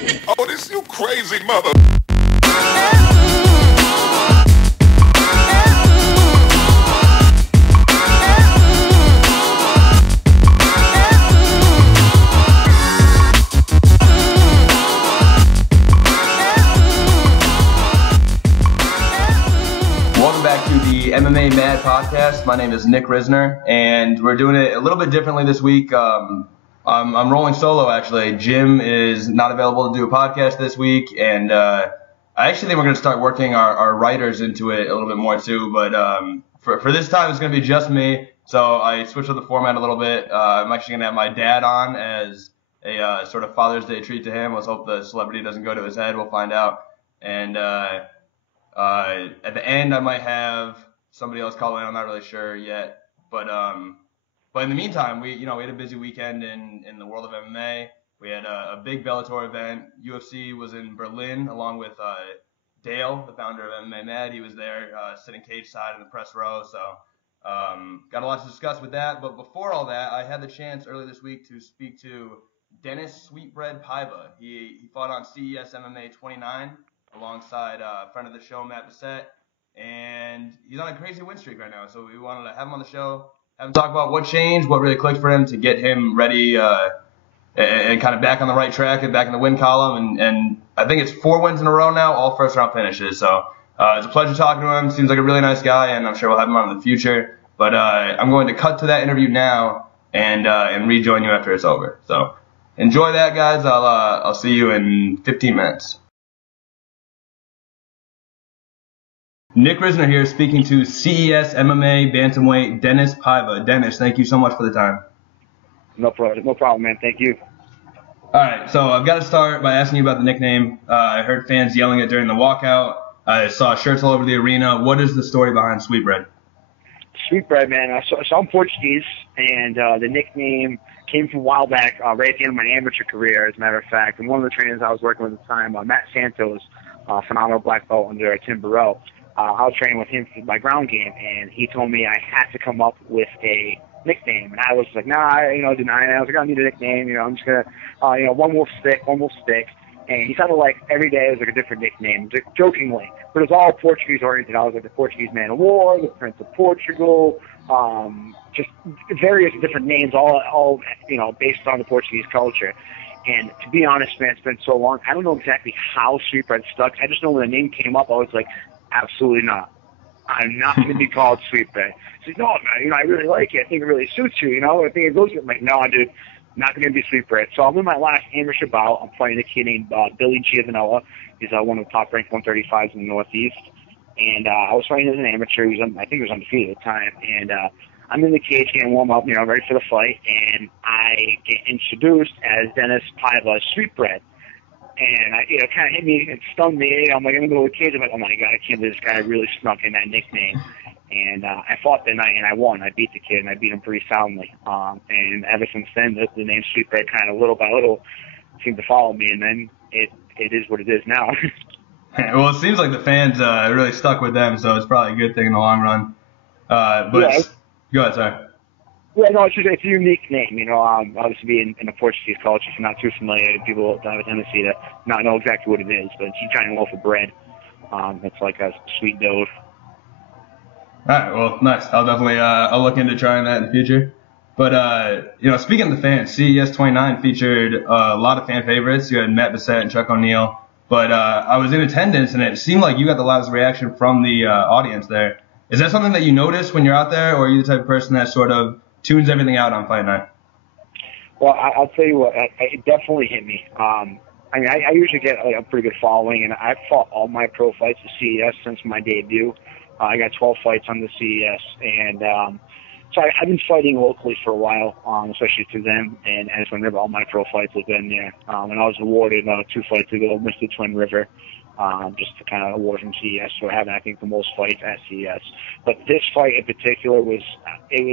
Oh, this you crazy mother. Welcome back to the MMA Mad Podcast. My name is Nick Risner, and we're doing it a little bit differently this week. I'm rolling solo, actually. Jim is not available to do a podcast this week, and I actually think we're going to start working our writers into it a little bit more, too. But for this time, it's going to be just me, so I switched up the format a little bit. I'm actually going to have my dad on as a sort of Father's Day treat to him. Let's hope the celebrity doesn't go to his head. We'll find out. And at the end, I might have somebody else call in. I'm not really sure yet, but in the meantime, we had a busy weekend in the world of MMA. We had a big Bellator event. UFC was in Berlin along with Dale, the founder of MMA Mad. He was there sitting cage side in the press row. So got a lot to discuss with that. But before all that, I had the chance earlier this week to speak to Dinis Sweetbread Paiva. He fought on CES MMA 29 alongside a friend of the show, Matt Bissett. And he's on a crazy win streak right now. So we wanted to have him on the show, have him talk about what changed, what really clicked for him to get him ready and kind of back on the right track and back in the win column. And I think it's 4 wins in a row now, all first-round finishes. So it's a pleasure talking to him. Seems like a really nice guy, and I'm sure we'll have him on in the future. But I'm going to cut to that interview now and rejoin you after it's over. So enjoy that, guys. I'll see you in 15 minutes. Nick Risner here, speaking to CES MMA bantamweight Dinis Paiva. Dinis, thank you so much for the time. No problem, man. Thank you. All right, so I've got to start by asking you about the nickname. I heard fans yelling it during the walkout. I saw shirts all over the arena. What is the story behind Sweetbread? Sweetbread, man. So I'm Portuguese, and the nickname came from a while back, right at the end of my amateur career, as a matter of fact. And one of the trainers I was working with at the time, Matt Santos, phenomenal black belt under Tim Burrell. I was training with him for my ground game, and he told me I had to come up with a nickname. And I was like, denying it. I was like, I don't need a nickname. I'm just going to, one will stick. And he sounded like every day was like a different nickname, jokingly. But it was all Portuguese-oriented. I was like the Portuguese Man of War, the Prince of Portugal, just various different names, all based on the Portuguese culture. And to be honest, man, it's been so long. I don't know exactly how Sweetbread stuck. I just know when the name came up, I was like, absolutely not. I'm not going to be called Sweetbread. He says, no, man, I really like it. I think it really suits you, I think it goes with me. I'm like, no, dude, not going to be Sweetbread. So I'm in my last amateur bout. I'm fighting a kid named Billy Giovanella. He's one of the top-ranked 135s in the Northeast. And I was fighting as an amateur. I think he was undefeated at the time. And I'm in the cage getting warm up, ready for the fight. And I get introduced as Dinis Paiva Sweetbread. And it kind of hit me and stunned me. I'm like in the middle of the cage. I'm like, oh my God, I can't believe this guy really snuck in that nickname. And I fought that night and I won. I beat the kid and I beat him pretty soundly. And ever since then, the name Sweetbread kind of little by little seemed to follow me. And then it is what it is now. Well, it seems like the fans really stuck with them, so it's probably a good thing in the long run. Go ahead, sorry. Yeah, no, it's a unique name, obviously being in the Portuguese culture, if you're not too familiar, people have a tendency to not know exactly what it is, but it's a giant loaf of bread. It's like a sweet dough. All right, well, nice. I'll definitely I'll look into trying that in the future. But, speaking of the fans, CES 29 featured a lot of fan favorites. You had Matt Bissett and Chuck O'Neal. But I was in attendance, and it seemed like you got the loudest reaction from the audience there. Is that something that you notice when you're out there, or are you the type of person that sort of tunes everything out on fight night? Well, I'll tell you what, it definitely hit me. I usually get a pretty good following, and I've fought all my pro fights at CES since my debut. I got 12 fights on the CES, and so I've been fighting locally for a while, especially through them, and Twin River, all my pro fights have been there. And I was awarded 2 fights ago, Mr. Twin River, just to kind of award from CES for having, I think, the most fights at CES. But this fight in particular was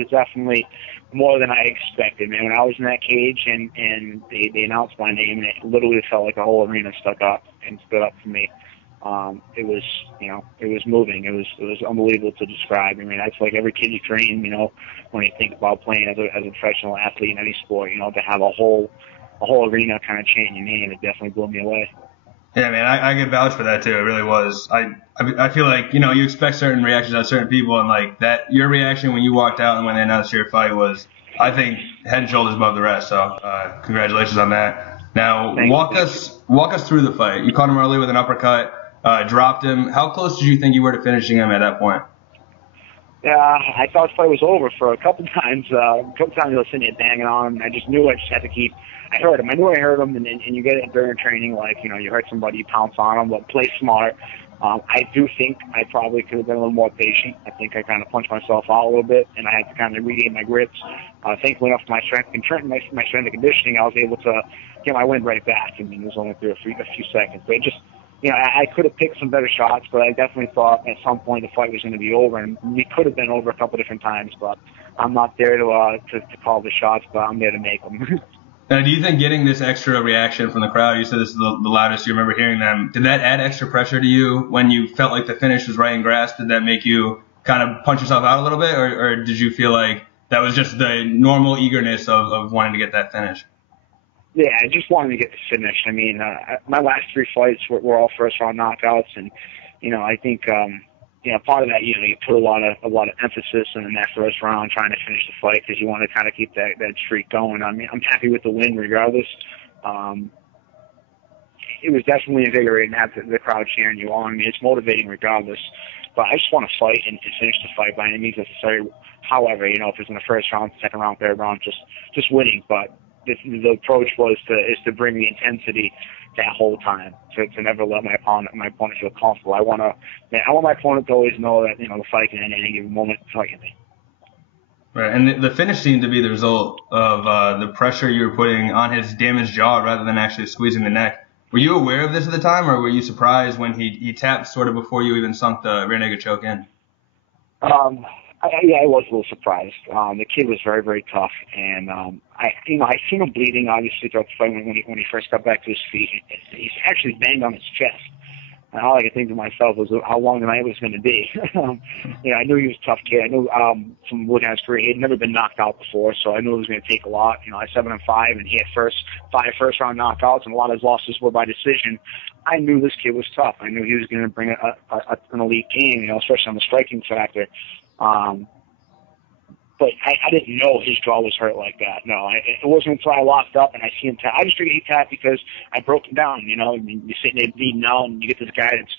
definitely more than I expected, man. When I was in that cage and they announced my name, and it literally felt like the whole arena stood up for me. It was moving. It was unbelievable to describe. I mean, that's like every kid you train, when you think about playing as a professional athlete in any sport, to have a whole whole arena kind of changed. Man, it definitely blew me away. Yeah, man, I can vouch for that too. It really was. I feel like, you know, you expect certain reactions out of certain people, and like that, your reaction when you walked out and when they announced your fight was, I think, head and shoulders above the rest. So, congratulations on that. Now, walk us through the fight. You caught him early with an uppercut, dropped him. How close did you think you were to finishing him at that point? Yeah, I thought the fight was over for a couple times. A couple times I was sitting there banging on him, and I just knew I just had to keep. I heard him. I knew I heard him, and you get it during training, like, you know, you heard somebody pounce on him, but play smart. I do think I probably could have been a little more patient. I think I kind of punched myself out a little bit, and I had to kind of regain my grips. Thankfully enough, my strength and conditioning, I was able to get my wind right back. I mean, it was only through a few seconds. But it just, you know, I could have picked some better shots, but I definitely thought at some point the fight was going to be over, and we could have been over a couple different times. But I'm not there to call the shots, but I'm there to make them. Now, do you think getting this extra reaction from the crowd, you said this is the loudest you remember hearing them, did that add extra pressure to you when you felt like the finish was right in grasp? Did that make you kind of punch yourself out a little bit, or did you feel like that was just the normal eagerness of wanting to get that finish? Yeah, I just wanted to get the finish. I mean, my last 3 fights were all first-round knockouts, and, you know, I think, you know, part of that, you know, you put a lot of emphasis in that first round trying to finish the fight because you want to kind of keep that streak going. I mean, I'm happy with the win regardless. It was definitely invigorating to have the crowd cheering you on. I mean, it's motivating regardless. But I just want to fight and finish the fight by any means necessary. However, you know, if it's in the first round, second round, third round, just winning. But the approach is to bring the intensity that whole time, to never let my opponent feel comfortable. I want my opponent to always know that, you know, the fight can end at any given moment. Fighting me. Right, and the finish seemed to be the result of the pressure you were putting on his damaged jaw rather than actually squeezing the neck. Were you aware of this at the time, or were you surprised when he tapped sort of before you even sunk the rear naked choke in? I was a little surprised. The kid was very, very tough, and I seen him bleeding obviously throughout the fight when he first got back to his feet. He's actually banged on his chest, and all I could think to myself was how long the night was going to be. You know, I knew he was a tough kid. I knew from looking at his career, he had never been knocked out before, so I knew it was going to take a lot. You know, I 7-5, and he had 5 first-round knockouts, and a lot of his losses were by decision. I knew this kid was tough. I knew he was going to bring an elite game, you know, especially on the striking factor. But I didn't know his jaw was hurt like that. No, it wasn't until I locked up and I see him tap. I just figured he tapped because I broke him down, you know. I mean, you're sitting there bleeding out and you get this guy that's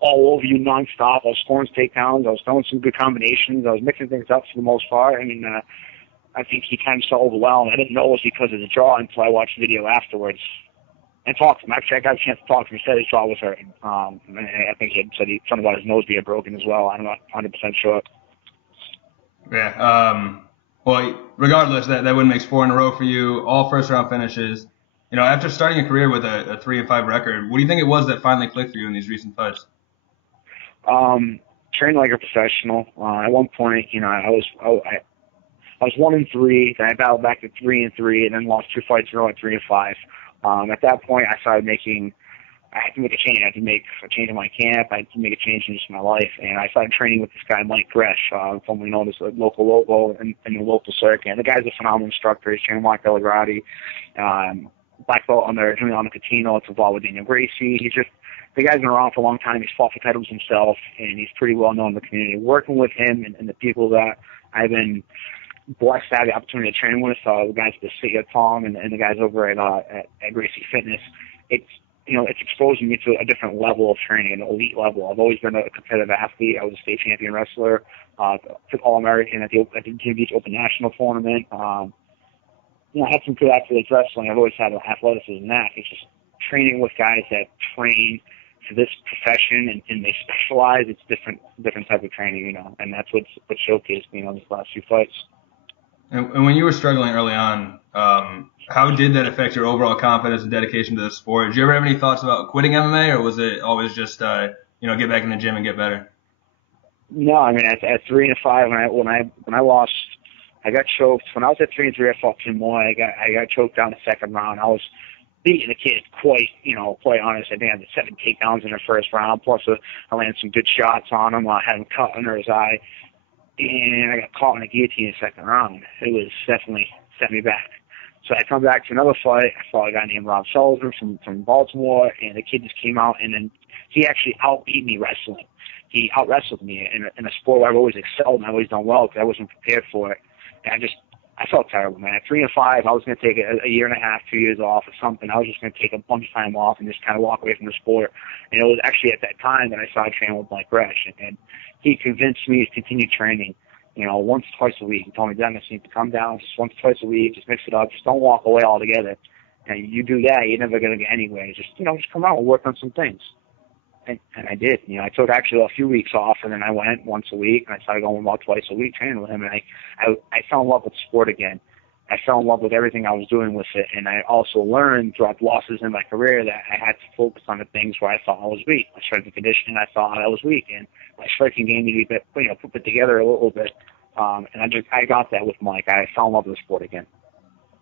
all over you nonstop. I was scoring takedowns. I was throwing some good combinations. I was mixing things up for the most part. I mean, I think he kind of felt overwhelmed. I didn't know it was because of the jaw until I watched the video afterwards and talked to him. Actually, I got a chance to talk to him. He said his jaw was hurting. And I think he had said something about his nose being broken as well. I'm not 100% sure. Yeah. Well, regardless, that win makes 4 in a row for you, all first-round finishes. You know, after starting a career with a 3-5 record, what do you think it was that finally clicked for you in these recent fights? Training like a professional. At one point, you know, I was 1-3, then I battled back to 3-3, and then lost 2 fights in a row at 3-5. At that point, I started I had to make a change. I had to make a change in my camp. I had to make a change in just my life. And I started training with this guy, Mike Gresh, formerly known as a local in the local circuit. And the guy's a phenomenal instructor. He's training Mark Belgrati, black belt under Juliano Catino. It's involved with Daniel Gracie. The guy's been around for a long time. He's fought for titles himself, and he's pretty well known in the community. Working with him and the people that I've been blessed to have the opportunity to train with, the guys at the City of Tong and the guys over at Gracie Fitness, it's exposing me to a different level of training, an elite level. I've always been a competitive athlete. I was a state champion wrestler, took All-American at the Virginia Beach Open National Tournament. I had some good athletes wrestling. I've always had an athleticism knack. It's just training with guys that train for this profession and they specialize. It's different type of training, you know, and that's what showcased me on these last few fights. And when you were struggling early on, how did that affect your overall confidence and dedication to the sport? Did you ever have any thoughts about quitting MMA, or was it always just, get back in the gym and get better? No, I mean, at 3-5, when I lost, I got choked. When I was at 3-3, I fought Tim Moy. I got choked down the second round. I was beating the kid quite honest. I think I had 7 takedowns in the first round. Plus, I landed some good shots on him. I had him cut under his eye. And I got caught in a guillotine in the second round. It was definitely set me back. So I come back to another fight. I fought a guy named Rob Sullivan from Baltimore, and the kid just came out, and then he actually outbeat me wrestling. He out-wrestled me in a sport where I've always excelled and I've always done well because I wasn't prepared for it. And I felt terrible, man. At 3-5, I was going to take a year and a half, 2 years off or something. I was just going to take a bunch of time off and just kind of walk away from the sport. And it was actually at that time that I started training with Mike Resch. And he convinced me to continue training, once, twice a week. He told me, Dennis, you need to come down just once, twice a week. Just mix it up. Just don't walk away altogether. And you do that, you're never going to get anywhere. Just come out and work on some things. And I did. I took actually a few weeks off, and then I went once a week, and I started going about twice a week training with him. And I fell in love with the sport again. I fell in love with everything I was doing with it, and I also learned throughout losses in my career that I had to focus on the things where I thought I was weak. My strength and conditioning, I thought I was weak, and my striking game needed to be put together a little bit. And I got that with Mike. I fell in love with the sport again.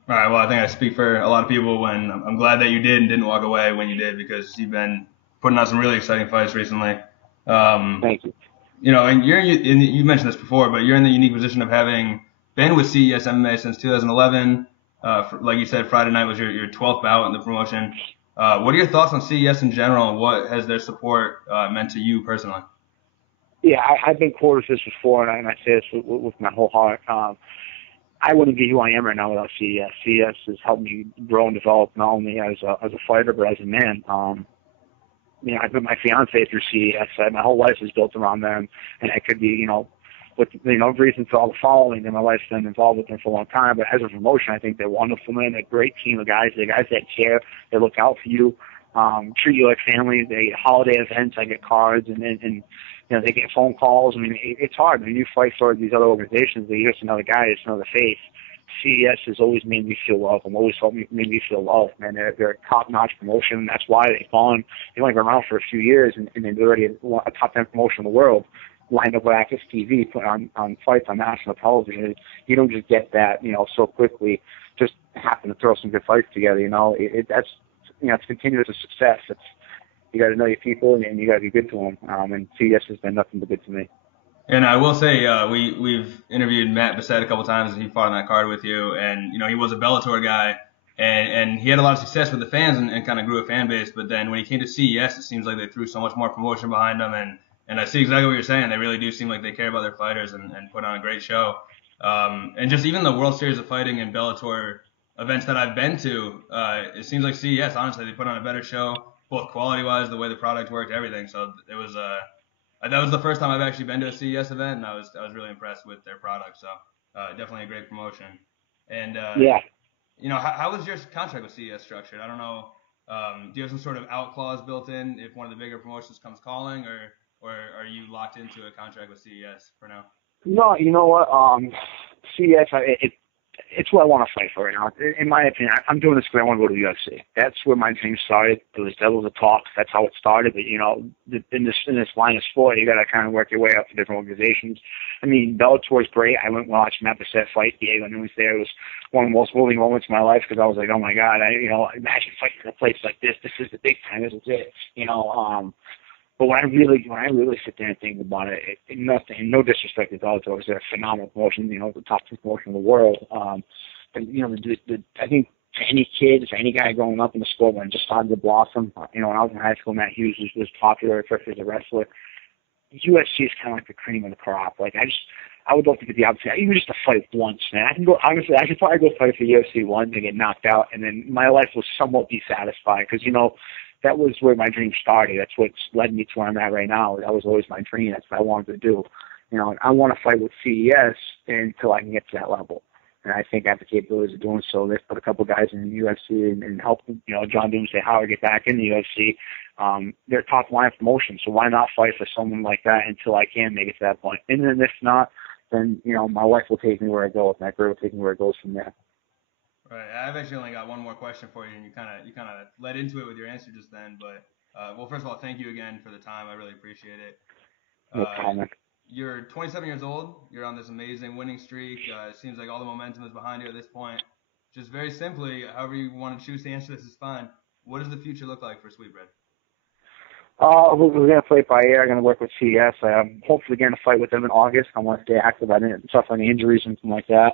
All right. Well, I think I speak for a lot of people when I'm glad that you did and didn't walk away when you did, because you've been putting on some really exciting fights recently. Thank you. And you mentioned this before, but you're in the unique position of having been with CES MMA since 2011. Like you said, Friday night was your 12th bout in the promotion. What are your thoughts on CES in general, and what has their support meant to you personally? Yeah, I've been quoted this before, and I say this with my whole heart. I wouldn't be who I am right now without CES. CES has helped me grow and develop not only as a fighter, but as a man. I put my fiance through CES. My whole life is built around them, and I could be, with reason for all the following, and my life's been involved with them for a long time. But as a promotion, I think they're wonderful, man. They're a great team of guys. They're guys that care. They look out for you, treat you like family. They holiday events, I get cards, and they get phone calls. I mean, it's hard when you fight for these other organizations. They're just another guy, just another face. CES has always made me feel loved and always made me feel loved, man. They're a top-notch promotion. That's why they've only been around for a few years, and they're already a top 10 promotion in the world, lined up with Access TV, put on fights on national television. You don't just get that, so quickly, just happen to throw some good fights together, That's, it's continuous success. You got to know your people, and you got to be good to them. And CES has been nothing but good to me. And I will say, we've interviewed Matt Bissett a couple times, and he fought on that card with you. And, he was a Bellator guy, and he had a lot of success with the fans and kind of grew a fan base. But then when he came to CES, it seems like they threw so much more promotion behind him. And I see exactly what you're saying. They really do seem like they care about their fighters and put on a great show. And just even the World Series of Fighting and Bellator events that I've been to, it seems like CES, honestly, they put on a better show, both quality-wise, the way the product worked, everything. So it was that was the first time I've actually been to a CES event, and I was really impressed with their product. So definitely a great promotion. And yeah, how was your contract with CES structured? I don't know. Do you have some sort of out clause built in if one of the bigger promotions comes calling, or are you locked into a contract with CES for now? No, you know what? CES, it's what I want to fight for right now. In my opinion, I'm doing this because I want to go to the UFC. That's where my dream started. It was Devils of Talks. That's how it started. But, in this line of sport, you got to kind of work your way up to different organizations. I mean, Bellator is great. I went and watched Matt Bissett fight Diego Nunes there. It was one of the most moving moments of my life because I was like, oh, my God, imagine fighting in a place like this. This is the big time. This is it. But when I really sit there and think about it, no disrespect to Bellator, it's a phenomenal promotion, the top 2 promotion in the world. But I think for any kid, for any guy growing up in the sport when it just started to blossom, when I was in high school, Matt Hughes was popular, especially as a wrestler. UFC is kind of like the cream of the crop. Like I would love to get the opportunity, even just to fight once, man. I could probably go fight for UFC once and get knocked out, and then my life will somewhat be satisfied because that was where my dream started. That's what's led me to where I'm at right now. That was always my dream. That's what I wanted to do. And I want to fight with CES until I can get to that level. And I think I have the capabilities of doing so. They've put a couple guys in the UFC and helped, John Doomsday Howard get back in the UFC. They're top line promotion, so why not fight for someone like that until I can make it to that point? And then if not, then, my life will take me where I go, and my career will take me where it goes from there. Right. I've actually only got one more question for you, and you kind of led into it with your answer just then. But well, first of all, thank you again for the time. I really appreciate it. No problem. You're 27 years old. You're on this amazing winning streak. It seems like all the momentum is behind you at this point. Just very simply, however you want to choose to answer this is fine. What does the future look like for Sweetbread? We're going to play by ear. I'm going to work with CES. I'm hopefully going to fight with them in August. I want to stay active. I didn't suffer any injuries or anything like that.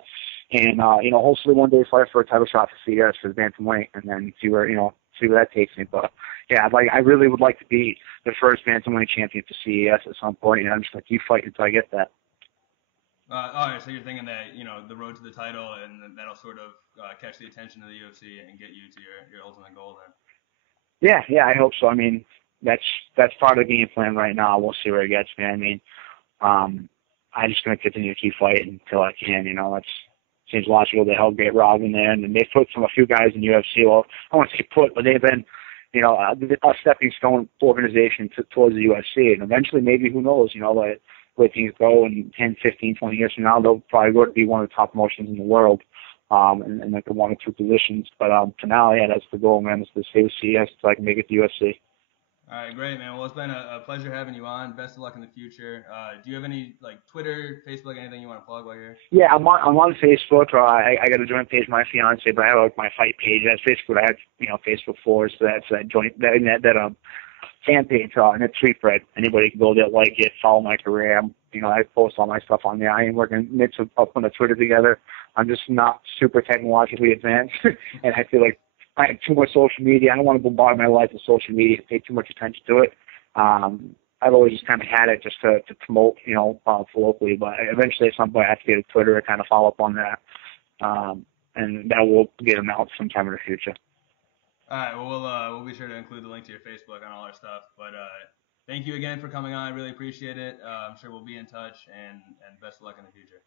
and hopefully one day fight for a title shot for CS for the bantamweight, and then see where that takes me. But yeah, I really would like to be the first bantamweight champion for CES at some point, and I'm just gonna keep fighting until I get that. All right, so you're thinking that the road to the title, and that'll sort of catch the attention of the UFC and get you to your ultimate goal then. Yeah, I hope so. I mean, that's part of the game plan right now. We'll see where it gets me. I mean, I'm just gonna continue to keep fighting until I can. It seems logical. They held Great Rob in there, and they put a few guys in UFC. Well, I won't say put, but they've been a stepping stone organization towards the UFC, and eventually, maybe, who knows? Where things go in 10, 15, 20 years from now, they'll probably go to be one of the top promotions in the world, in like the 1 or 2 positions. But for now, yeah, that's the goal, man, is to stay with CES so I can make it to UFC. All right, great, man. Well, it's been a pleasure having you on. Best of luck in the future. Do you have any Twitter, Facebook, anything you want to plug while you're here? Yeah, I'm on Facebook. I got a joint page with my fiance, but I have my fight page. That's basically what I have, Facebook for. So that's that joint that fan page, and it's Sweetbread. Anybody can go there, like it, follow my career. I post all my stuff on there. I am working midst of putting a Twitter together. I'm just not super technologically advanced, and I feel like I have too much social media. I don't want to bombard my life with social media and pay too much attention to it. I've always just kind of had it just to promote, for locally. But eventually, at some point, I have to get a Twitter to kind of follow up on that, and that will get announced sometime in the future. All right, well, we'll be sure to include the link to your Facebook on all our stuff. But thank you again for coming on. I really appreciate it. I'm sure we'll be in touch, and best of luck in the future.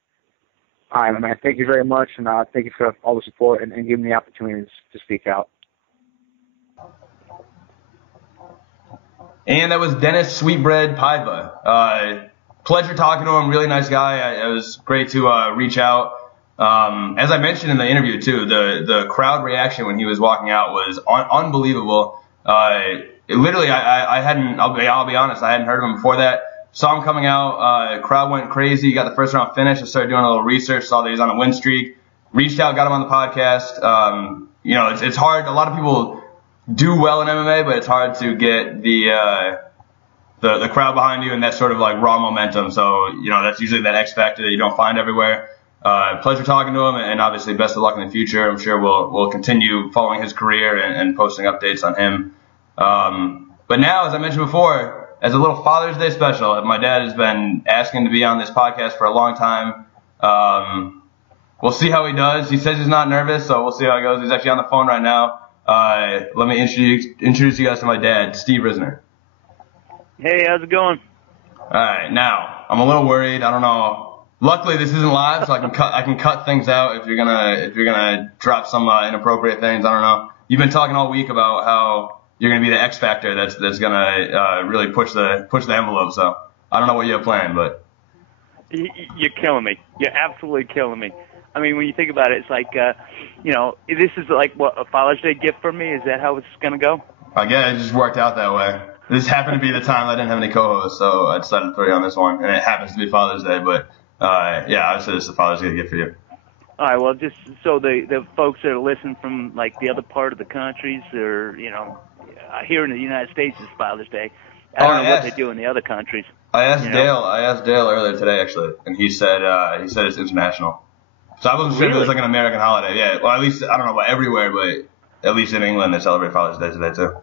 All right, man. Thank you very much, and thank you for all the support and giving me the opportunity to speak out. And that was Dinis Sweetbread Paiva. Pleasure talking to him. Really nice guy. It was great to reach out. As I mentioned in the interview too, the crowd reaction when he was walking out was unbelievable. Literally, I hadn't. I'll be honest. I hadn't heard of him before that. Saw him coming out. Crowd went crazy. Got the first round finish. I started doing a little research. Saw that he was on a win streak. Reached out, got him on the podcast. It's hard. A lot of people do well in MMA, but it's hard to get the crowd behind you and that sort of raw momentum. So that's usually that X factor that you don't find everywhere. Pleasure talking to him, and obviously best of luck in the future. I'm sure we'll continue following his career and posting updates on him. But now, as I mentioned before, as a little Father's Day special, my dad has been asking to be on this podcast for a long time. We'll see how he does. He says he's not nervous, so we'll see how it goes. He's actually on the phone right now. Let me introduce you guys to my dad, Steve Risner. Hey, how's it going? All right, now I'm a little worried. I don't know. Luckily, this isn't live, so I can cut things out if you're gonna drop some inappropriate things. I don't know. You've been talking all week about how you're gonna be the X factor that's gonna really push the envelope. So I don't know what you have planned, but you're killing me. You're absolutely killing me. I mean, when you think about it, it's like this is like what, a Father's Day gift for me. Is that how it's gonna go? I guess it just worked out that way. This happened to be the time I didn't have any co-hosts, so I decided to throw you on this one, and it happens to be Father's Day, but. Yeah, obviously this is a Father's Day gift for you. All right, well, just so the folks that are listening from the other part of the countries, or here in the United States is Father's Day. I don't know what they do in the other countries. I asked Dale earlier today actually, and he said it's international. So I wasn't sure if it was like an American holiday. Yeah, well at least I don't know about everywhere, but at least in England they celebrate Father's Day today too.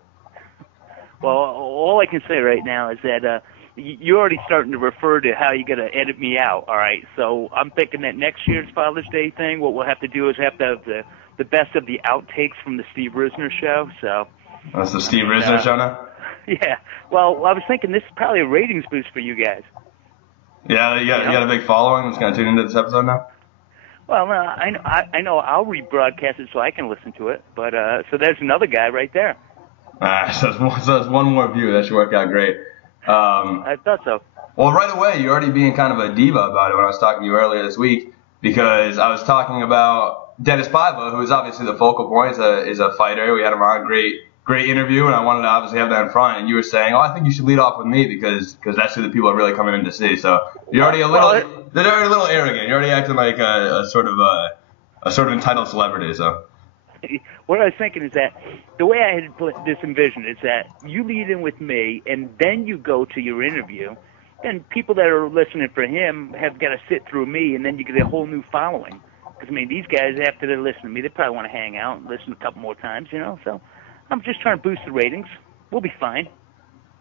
Well, all I can say right now is that. You're already starting to refer to how you're going to edit me out, all right? So I'm thinking that next year's Father's Day thing, what we'll have to do is have to have the best of the outtakes from the Steve Risner show. So that's the Steve Risner show now? Yeah. Well, I was thinking this is probably a ratings boost for you guys. Yeah, you got a big following that's going to tune into this episode now? Well, no, I know I'll rebroadcast it so I can listen to it. But so there's another guy right there. So it's one more view. That should work out great. I thought so. Well, right away, you're already being kind of a diva about it when I was talking to you earlier this week, because I was talking about Dinis Paiva, who is obviously the focal point, is a fighter. We had him on, great interview, and I wanted to obviously have that in front. And you were saying, I think you should lead off with me because that's who the people are really coming in to see. So you're already they're already a little arrogant. You're already acting like a sort of entitled celebrity. So. What I was thinking is that the way I had this envisioned is that you lead in with me, and then you go to your interview. Then people that are listening for him have got to sit through me, and then you get a whole new following. Because, I mean, these guys, after they listen to me, they probably want to hang out and listen a couple more times, you know. So I'm just trying to boost the ratings. We'll be fine.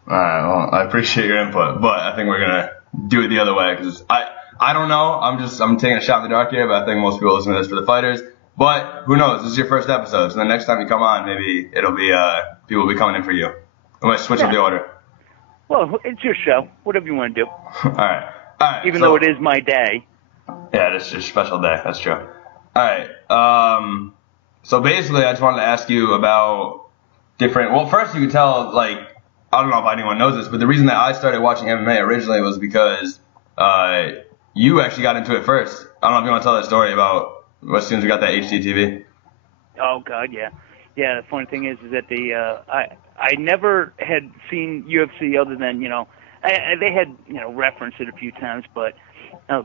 All right, well, I appreciate your input, but I think we're going to do it the other way because I don't know. I'm taking a shot in the dark here, but I think most people listen to this for the fighters. But who knows? This is your first episode, so the next time you come on, maybe it'll be people will be coming in for you. We might switch up the order. Well, it's your show. Whatever you want to do. All right. Even though it is my day. Yeah, it's a special day. That's true. All right. So basically, I just wanted to ask you about different. Well, first you could tell, like, I don't know if anyone knows this, but the reason that I started watching MMA originally was because you actually got into it first. I don't know if you want to tell that story about as soon as we got that HD TV. Oh God, yeah. Yeah, the funny thing is that I never had seen UFC other than, you know, they had, you know, referenced it a few times, but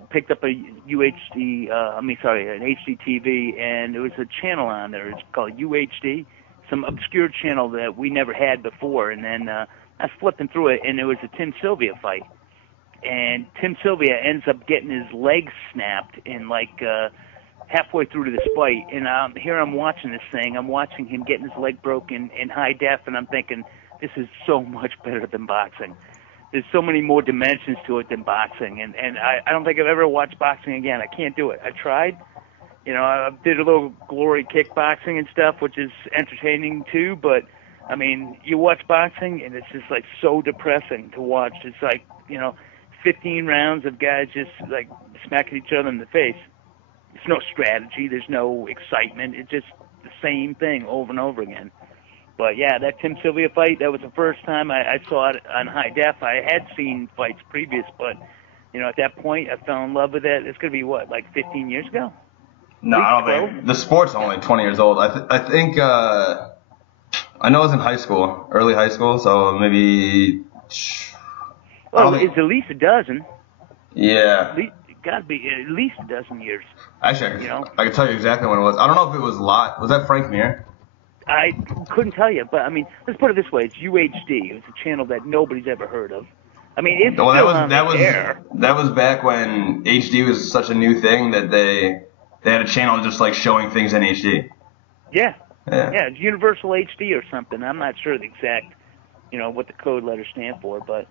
picked up an HD TV, and there was a channel on there. It's called UHD, some obscure channel that we never had before. And then I was flipping through it, and it was a Tim Sylvia fight. And Tim Sylvia ends up getting his leg snapped in like halfway through to this fight, and here I'm watching this thing. I'm watching him getting his leg broken in high def, and I'm thinking, this is so much better than boxing. There's so many more dimensions to it than boxing, and I don't think I've ever watched boxing again. I can't do it. I tried. You know, I did a little glory kickboxing and stuff, which is entertaining too, but, I mean, you watch boxing, and it's just, like, so depressing to watch. It's like, you know, 15 rounds of guys just, like, smacking each other in the face. There's no strategy. There's no excitement. It's just the same thing over and over again. But, yeah, that Tim Sylvia fight, that was the first time I saw it on high def. I had seen fights previous, but, you know, at that point, I fell in love with it. It's going to be, what, like 15 years ago? No, I don't think. The sport's only 20 years old. I think, I know it was in high school, early high school, so maybe. Well, it's at least a dozen. Yeah. Got to be at least a dozen years. Actually, I can tell you exactly when it was. I don't know if it was live. Was that Frank Mir? I couldn't tell you, but I mean, let's put it this way: it's UHD. It was a channel that nobody's ever heard of. I mean, it's still on the air. That was back when HD was such a new thing that they had a channel just like showing things in HD. Yeah. It's Universal HD or something. I'm not sure the exact, what the code letters stand for, but.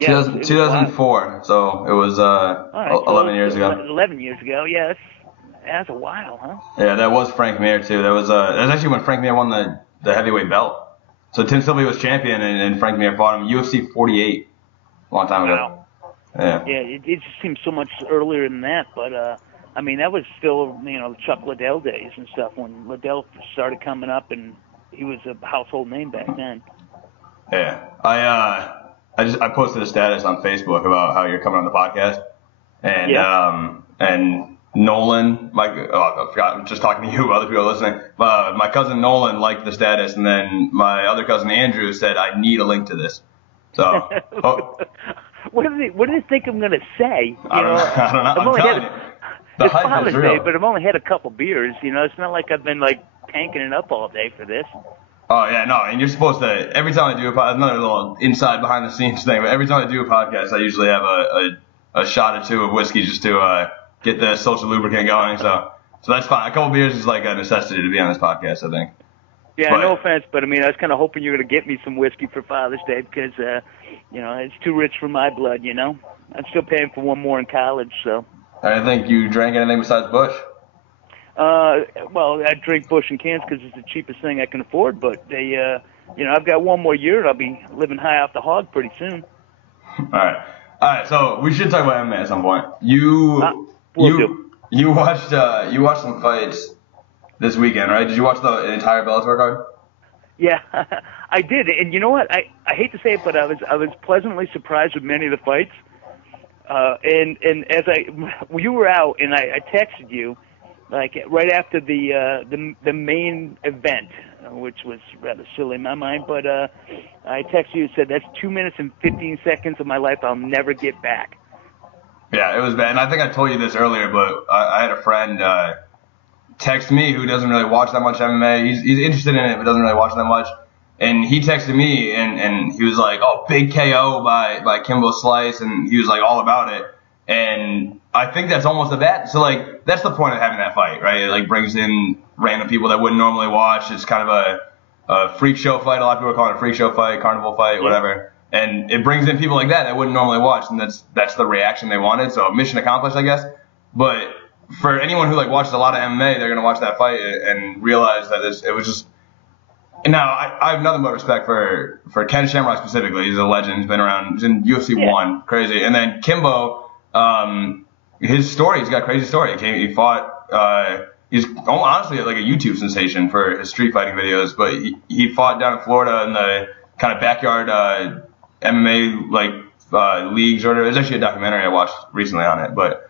Yeah, 2004, so it was 11 years ago. 11 years ago, yeah, that's a while, huh? Yeah, that was Frank Mir too. That was actually when Frank Mir won the heavyweight belt. So Tim Sylvia was champion, and Frank Mir fought him UFC 48 a long time ago. Wow. Yeah. Yeah, it just seems so much earlier than that, but I mean that was still the Chuck Liddell days and stuff when Liddell started coming up, and he was a household name back then. Yeah, I posted a status on Facebook about how you're coming on the podcast, and and Nolan, I forgot, I'm just talking to you, other people listening. My cousin Nolan liked the status, and then my other cousin Andrew said I need a link to this. So, what do they think I'm gonna say? I don't know. I'm telling you, it's Father's Day, but I've only had a couple beers. It's not like I've been like tanking it up all day for this. Oh, yeah, no, and you're supposed to, every time I do a podcast, another little inside behind-the-scenes thing, but every time I do a podcast, I usually have a shot or two of whiskey just to get the social lubricant going, so that's fine. A couple beers is like a necessity to be on this podcast, I think. Yeah, no offense, but I mean, I was kind of hoping you were going to get me some whiskey for Father's Day because, it's too rich for my blood, I'm still paying for one more in college, so. I didn't think you drank anything besides Busch. Well, I drink Busch in cans because it's the cheapest thing I can afford. But I've got one more year, and I'll be living high off the hog pretty soon. All right. So we should talk about MMA at some point. You watched some fights this weekend, right? Did you watch the entire Bellator card? Yeah, I did. And you know what? I hate to say it, but I was pleasantly surprised with many of the fights. And as you were out, and I texted you. Like right after the main event, which was rather silly in my mind, but I texted you and said that's 2 minutes and 15 seconds of my life I'll never get back. Yeah, it was bad, and I think I told you this earlier, but I had a friend text me who doesn't really watch that much MMA. He's interested in it, but doesn't really watch that much. And he texted me, and he was like, "Oh, big KO by Kimbo Slice," and he was like all about it. And I think that's almost a bet. So, like, that's the point of having that fight, right? It, like, brings in random people that wouldn't normally watch. It's kind of a freak show fight. A lot of people call it a freak show fight, carnival fight, whatever. And it brings in people like that wouldn't normally watch, and that's the reaction they wanted. So, mission accomplished, I guess. But for anyone who, like, watches a lot of MMA, they're going to watch that fight and realize that it was just... And now, I have nothing but respect for Ken Shamrock specifically. He's a legend. He's been around. He's in UFC 1. Crazy. And then Kimbo... his story, he's got a crazy story. He fought, he's honestly like a YouTube sensation for his street fighting videos, but he fought down in Florida in the kind of backyard MMA leagues or whatever. There's actually a documentary I watched recently on it, but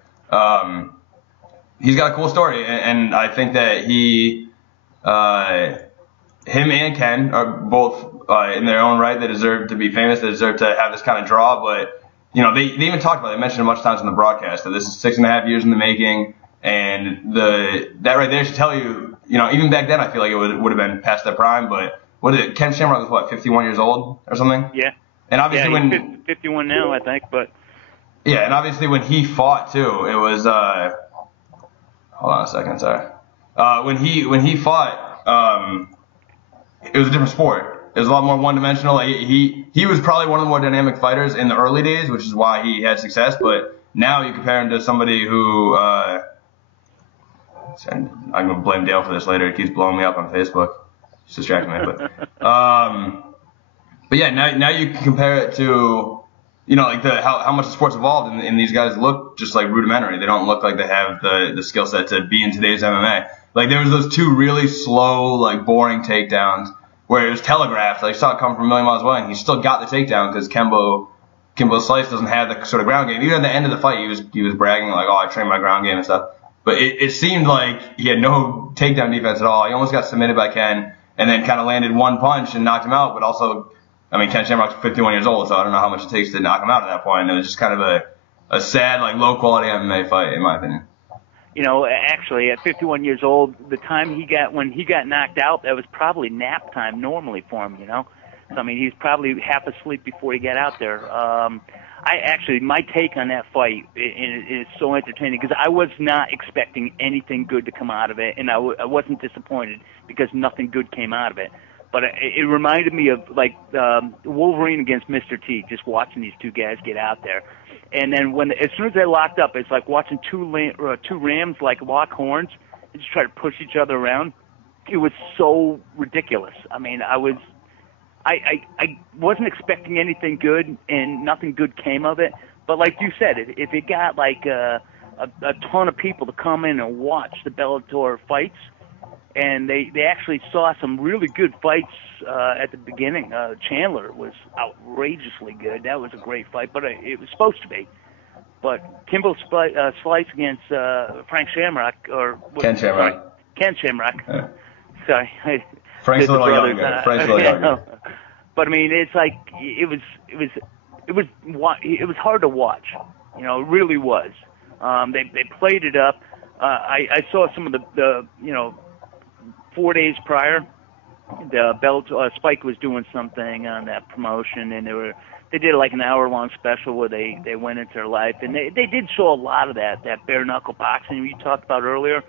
he's got a cool story, and I think that him and Ken are both in their own right. They deserve to be famous. They deserve to have this kind of draw, but you know, they even talked about it. They mentioned it much times in the broadcast that this is 6.5 years in the making, and that right there should tell you, you know, even back then I feel like it would have been past their prime, but what is it? Ken Shamrock was what, 51 years old or something? Yeah. And obviously he's 51 now, I think, but. Yeah, and obviously when he fought too, it was hold on a second, sorry. When he fought, it was a different sport. It was a lot more one-dimensional. Like, he was probably one of the more dynamic fighters in the early days, which is why he had success. But now you compare him to somebody who I'm going to blame Dale for this later. He keeps blowing me up on Facebook. It's distracting me. But yeah, now you can compare it to, you know, like how much the sport's evolved, and these guys look just like rudimentary. They don't look like they have the skill set to be in today's MMA. Like, there was those two really slow, like, boring takedowns where it was telegraphed. Like, you saw it come from a million miles away, and he still got the takedown because Kimbo Slice doesn't have the sort of ground game. Even at the end of the fight, he was bragging like, "Oh, I trained my ground game and stuff." But it seemed like he had no takedown defense at all. He almost got submitted by Ken, and then kind of landed one punch and knocked him out. But also, I mean, Ken Shamrock's 51 years old, so I don't know how much it takes to knock him out at that point. And it was just kind of a sad, like, low quality MMA fight, in my opinion. You know, actually, at 51 years old, when he got knocked out, that was probably nap time normally for him, you know. So, I mean, he was probably half asleep before he got out there. My take on that fight is so entertaining because I was not expecting anything good to come out of it, and I wasn't disappointed because nothing good came out of it. But it reminded me of, like, Wolverine against Mr. T, just watching these two guys get out there. And then as soon as they locked up, it's like watching two rams like lock horns and just try to push each other around. It was so ridiculous. I mean, I wasn't expecting anything good, and nothing good came of it. But like you said, if it got like a ton of people to come in and watch the Bellator fights, and they actually saw some really good fights at the beginning. Chandler was outrageously good. That was a great fight, but it was supposed to be. But Kimbo Slice against Frank Shamrock, or Ken Shamrock. Ken Shamrock. Yeah. Sorry. Frank's a little younger. But I mean, it's like it was hard to watch. You know, it really was. They played it up. I saw some of the 4 days prior, the Spike was doing something on that promotion, and they did like an hour-long special where they went into their life, and they did show a lot of that bare knuckle boxing you talked about earlier,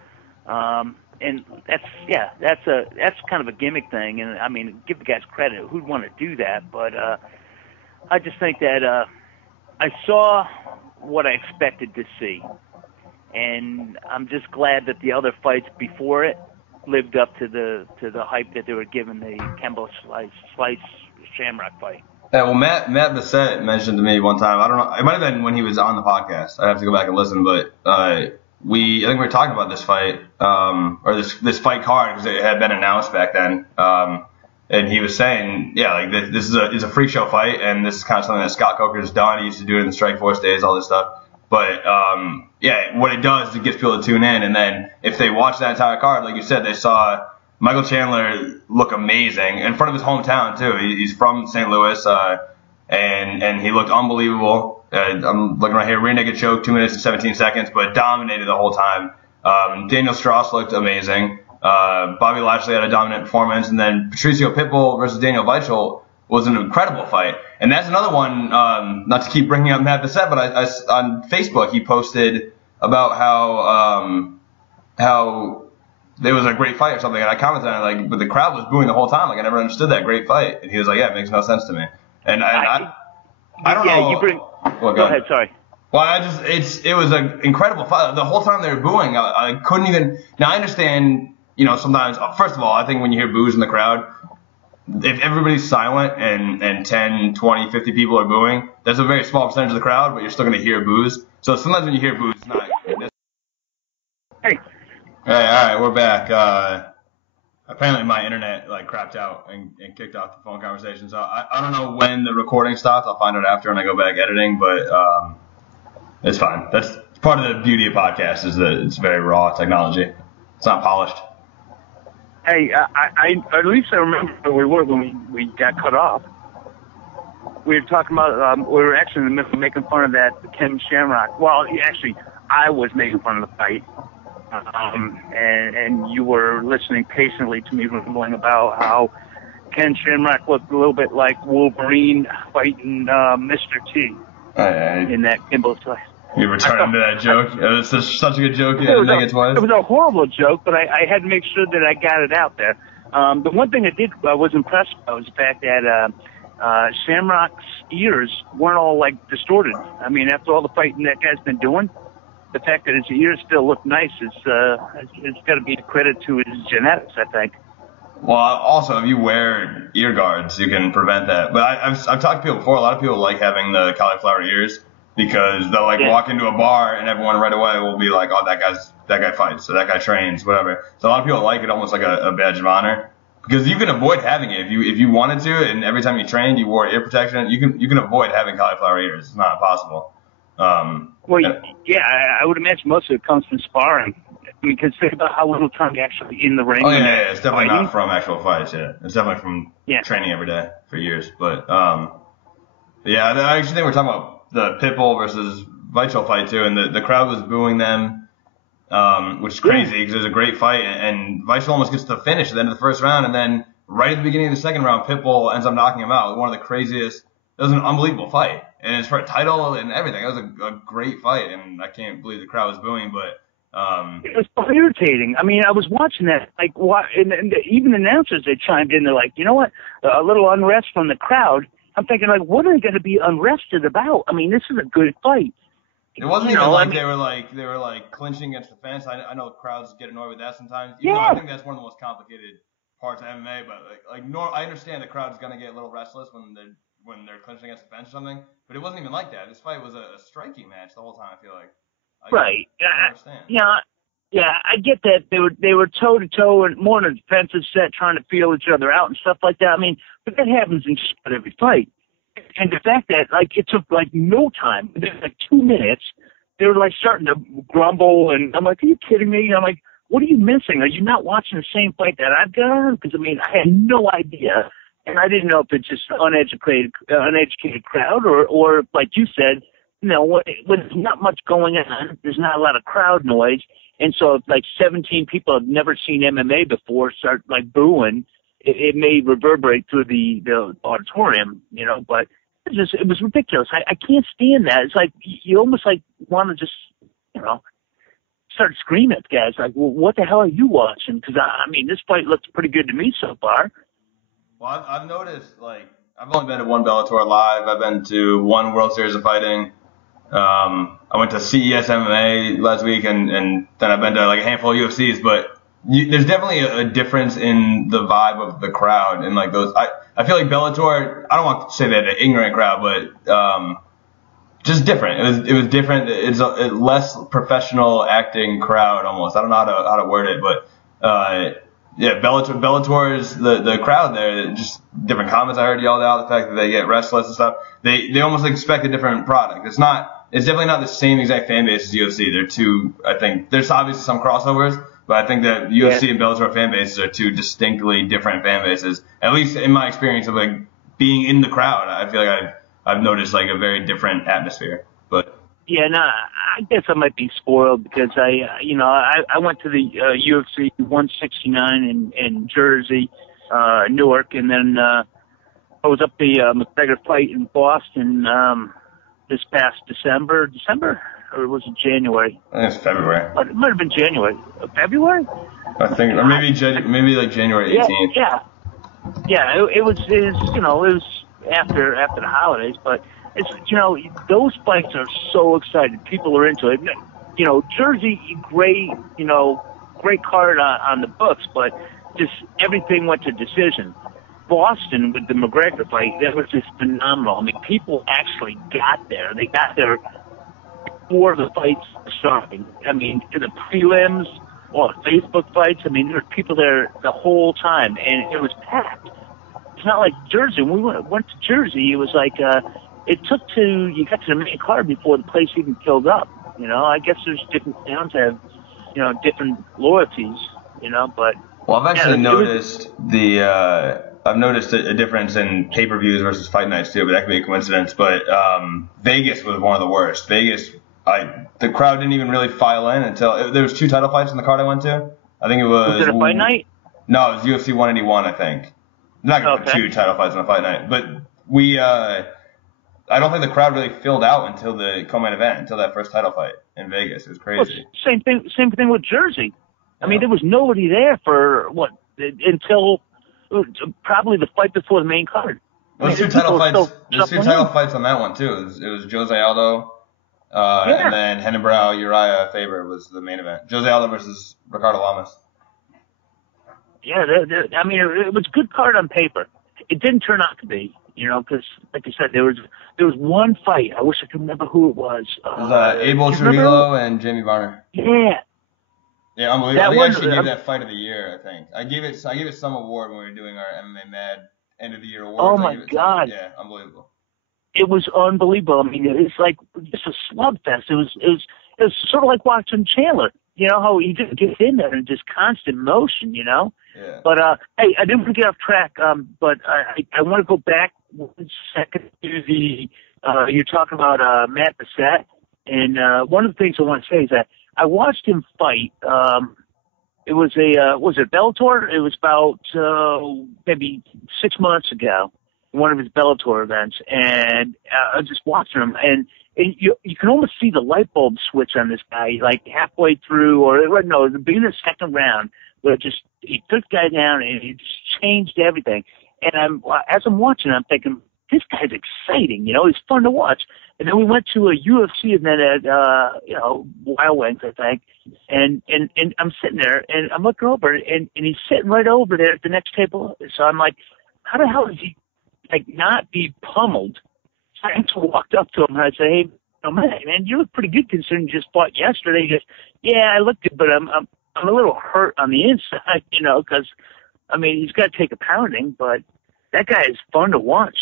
and that's kind of a gimmick thing, and I mean, give the guys credit. Who'd want to do that? But I just think that I saw what I expected to see, and I'm just glad that the other fights before it lived up to the hype that they were giving the Kimbo Slice Shamrock fight. Yeah, well, Matt Bissett mentioned to me one time, I don't know, it might have been when he was on the podcast. I'd have to go back and listen, but I think we were talking about this fight, or this fight card, because it had been announced back then. And he was saying, yeah, like this is a freak show fight, and this is kind of something that Scott Coker's done. He used to do it in the Strikeforce days, all this stuff. But what it does is it gets people to tune in, and then if they watch that entire card, like you said, they saw Michael Chandler look amazing in front of his hometown too. He's from St. Louis, and he looked unbelievable. I'm looking right here, rear naked choke, 2 minutes and 17 seconds, but dominated the whole time. Daniel Strauss looked amazing. Bobby Lashley had a dominant performance, and then Patricio Pitbull versus Daniel Weichel was an incredible fight. And that's another one, not to keep bringing up Matt Bissett, but on Facebook he posted about how it was a great fight or something, and I commented on it, like, but the crowd was booing the whole time. Like, I never understood that great fight. And he was like, yeah, it makes no sense to me. And I don't know. Well, go ahead. Sorry. Well, it was an incredible fight. The whole time they were booing, I couldn't even. Now I understand, sometimes. First of all, I think when you hear boos in the crowd, if everybody's silent and 10, 20, 50 people are booing, there's a very small percentage of the crowd, but you're still going to hear boos. So sometimes when you hear boos, it's not. Hey. Hey, all right, we're back. Apparently my internet crapped out and kicked off the phone conversation. So I don't know when the recording stops. I'll find out after when I go back editing, but it's fine. That's part of the beauty of podcasts is that it's very raw technology. It's not polished. Hey, I at least I remember where we were when we got cut off. We were talking about we were actually in the middle of making fun of that Ken Shamrock. Well, actually, I was making fun of the fight. And you were listening patiently to me rambling about how Ken Shamrock looked a little bit like Wolverine fighting Mr. T in that Kimbo slice. You returning to that joke? It's such a good joke. You had to make it twice. It was a horrible joke, but I had to make sure that I got it out there. The one thing I was impressed by was the fact that Shamrock's ears weren't all distorted. I mean, after all the fighting that guy's been doing, the fact that his ears still look nice it's got to be a credit to his genetics, I think. Well, also, if you wear ear guards, you can prevent that. But I've talked to people before. A lot of people like having the cauliflower ears because they'll walk into a bar and everyone right away will be like, oh, that guy fights, so that guy trains, whatever. So a lot of people like it almost like a badge of honor because you can avoid having it if you wanted to, and every time you trained you wore ear protection. You can avoid having cauliflower ears. It's not impossible. Well, yeah, I would imagine most of it comes from sparring. I mean, because think about how little time you're actually in the ring. Oh, yeah, it's definitely not from actual fights, yeah. It's definitely from training every day for years. But, yeah, I actually think we're talking about the Pitbull versus Vital fight, too, and the crowd was booing them, which is crazy because it was a great fight, and Vital almost gets to the finish at the end of the first round, and then right at the beginning of the second round, Pitbull ends up knocking him out. One of the craziest. It was an unbelievable fight, and it's for a title and everything. It was a great fight, and I can't believe the crowd was booing, but it was so irritating. I mean, I was watching that, and even announcers, they chimed in. They're like, you know what, a little unrest from the crowd. I'm thinking, what are they going to be unrested about? I mean, this is a good fight. It wasn't even they were clinching against the fence. I know crowds get annoyed with that sometimes. Even though I think that's one of the most complicated parts of MMA, but I understand the crowd is going to get a little restless when they're clinching against the fence or something, but it wasn't even like that. This fight was a striking match the whole time, I feel like. Right. I understand. Yeah, I get that they were toe to toe and more in a defensive set, trying to feel each other out and stuff like that. I mean, but that happens in just about every fight. And the fact that it took no time, within 2 minutes, they were starting to grumble, and I'm like, are you kidding me? I'm like, what are you missing? Are you not watching the same fight that I've got on? Because I mean, I had no idea. And I didn't know if it's just an uneducated crowd or like you said, when there's not much going on, there's not a lot of crowd noise. And so if 17 people have never seen MMA before start booing, it may reverberate through the auditorium, but it was ridiculous. I can't stand that. It's you almost want to just, start screaming at guys well, what the hell are you watching? Because I mean, this fight looks pretty good to me so far. Well, I've noticed, I've only been to one Bellator live. I've been to one World Series of Fighting. I went to CES MMA last week, and then I've been to a handful of UFCs. But there's definitely a difference in the vibe of the crowd. And those, I feel like Bellator, I don't want to say that an ignorant crowd, but just different. It was different. It's a less professional acting crowd almost. I don't know how to word it, but yeah, Bellator's the crowd there, just different comments I heard yelled out, the fact that they get restless and stuff. They almost expect a different product. It's definitely not the same exact fan base as UFC. They're two, I think, there's obviously some crossovers, but I think that UFC and Bellator fan bases are two distinctly different fan bases. At least in my experience of being in the crowd, I feel like I've noticed a very different atmosphere. But yeah, no, I guess I might be spoiled because I went to the UFC 169 in Jersey, Newark, and then I was up the McGregor fight in Boston this past December. or was it January? I think it's February. But it might have been January. February? I think, or maybe like January 18th. Yeah. It was after the holidays, but it's those fights are so exciting. People are into it. Jersey, great card on the books, but just everything went to decision. Boston with the McGregor fight, that was just phenomenal. I mean, people actually got there. They got there before the fights starting. I mean, the prelims or Facebook fights, I mean, there were people there the whole time, and it was packed. It's not like Jersey. When we went to Jersey, it was like you got to the main card before the place even filled up. I guess there's different towns that have, different loyalties, but... Well, I've actually noticed I've noticed a difference in pay-per-views versus fight nights too, but that could be a coincidence. But Vegas was one of the worst. Vegas, the crowd didn't even really file in until there was 2 title fights in the card I went to. I think it was. Was it a fight night? No, it was UFC 181, I think. I'm not gonna put 2 title fights on a fight night, but I don't think the crowd really filled out until the co-main event, until that first title fight in Vegas. It was crazy. Well, same thing with Jersey. I mean, there was nobody there for until probably the fight before the main card. Well, there's 2 title fights. There's 2 title fights on that one too. It was Jose Aldo, and then Hennenbrau Uriah Faber was the main event. Jose Aldo versus Ricardo Lamas. Yeah, I mean, it was a good card on paper. It didn't turn out to be, because like I said, there was one fight. I wish I could remember who it was. It was Abel Trujillo and Jamie Varner. Yeah. Yeah, unbelievable. We actually gave that fight of the year, I think. I gave it some award when we were doing our MMA Mad end of the year awards. Oh my God. Yeah, unbelievable. It was unbelievable. I mean, it's like just a slugfest. It was sort of like watching Chandler. How he just gets in there and just constant motion, Yeah. But hey, I didn't want to get off track. But I want to go back 1 second to the you're talking about Matt Bessette, and one of the things I want to say is that I watched him fight. It was was it Bellator? It was about maybe 6 months ago, one of his Bellator events, and I was just watching him, and you can almost see the light bulb switch on this guy, like halfway through, or no, at the beginning of the second round, where he took the guy down and he just changed everything. And as I'm watching, I'm thinking, this guy's exciting, he's fun to watch. And then we went to a UFC event at, Wild Wings, I think. And I'm sitting there and I'm looking over and he's sitting right over there at the next table. So I'm like, how the hell does he not be pummeled? So I just walked up to him and I said, hey, man, you look pretty good considering you just fought yesterday. He goes, yeah, I looked good, but I'm a little hurt on the inside, because, I mean, he's got to take a pounding, but that guy is fun to watch.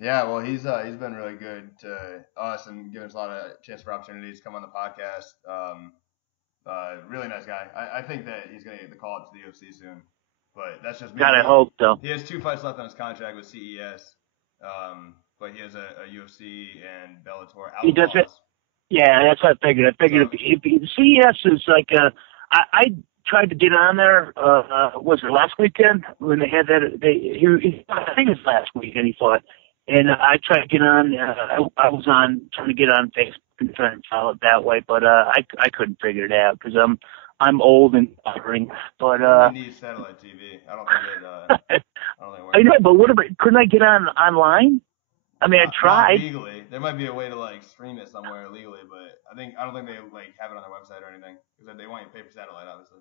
Yeah, well, he's been really good to us and given us a lot of chance for opportunities to come on the podcast. Really nice guy. I think that he's going to get the call up to the UFC soon, but that's just me. Gotta hope, though. He has 2 fights left on his contract with CES, but he has a UFC and Bellator outlaws. He does it. Yeah, that's what I figured. If CES is like I tried to get on there. Was it last weekend when they had that? I think it was last weekend he fought. And I tried to get on. I was trying to get on Facebook and trying to follow it that way, but I couldn't figure it out because I'm old and boring. But you need satellite TV. I don't think it. I know, but what about? Couldn't I get online? I mean, I tried. Not legally, there might be a way to stream it somewhere legally, but I don't think they have it on their website or anything because they want you to pay for satellite, obviously.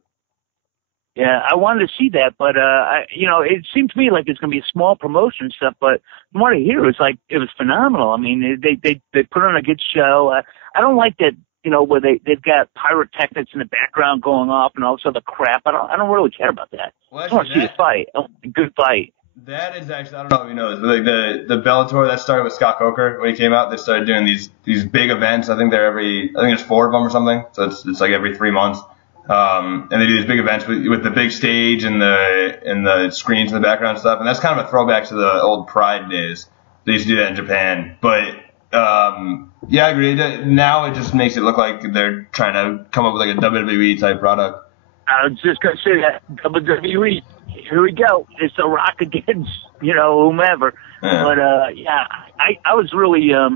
Yeah, I wanted to see that, but it seemed to me like it's going to be a small promotion and stuff. But from what I hear, it was phenomenal. I mean, they put on a good show. I don't like that, where they've got pyrotechnics in the background going off and all this other crap. I don't really care about that. Well, I want to see the fight, a good fight. That is actually, I don't know if you know this, but the Bellator that started with Scott Coker when he came out. They started doing these big events. I think there's 4 of them or something. So it's like every 3 months. And they do these big events with the big stage and the screens in the background and stuff. And that's kind of a throwback to the old Pride days. They used to do that in Japan. But, yeah, I agree. Now it just makes it look like they're trying to come up with like a WWE type product. I was just going to say that. WWE, here we go. It's The Rock against, whomever. Yeah. But, yeah, I was really I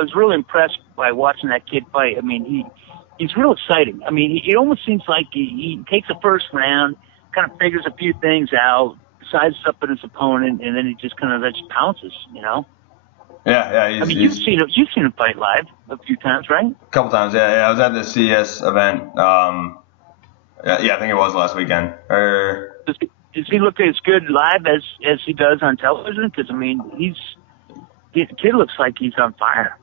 was really impressed by watching that kid fight. I mean, he's real exciting. I mean, it almost seems like he takes the first round, kind of figures a few things out, sizes up at his opponent, and then he just kind of just pounces, you know. Yeah. I mean, you've seen him fight live a few times, right? A couple times, yeah. I was at the CES event. I think it was last weekend. Does he look as good live as he does on television? Because I mean, the kid looks like he's on fire.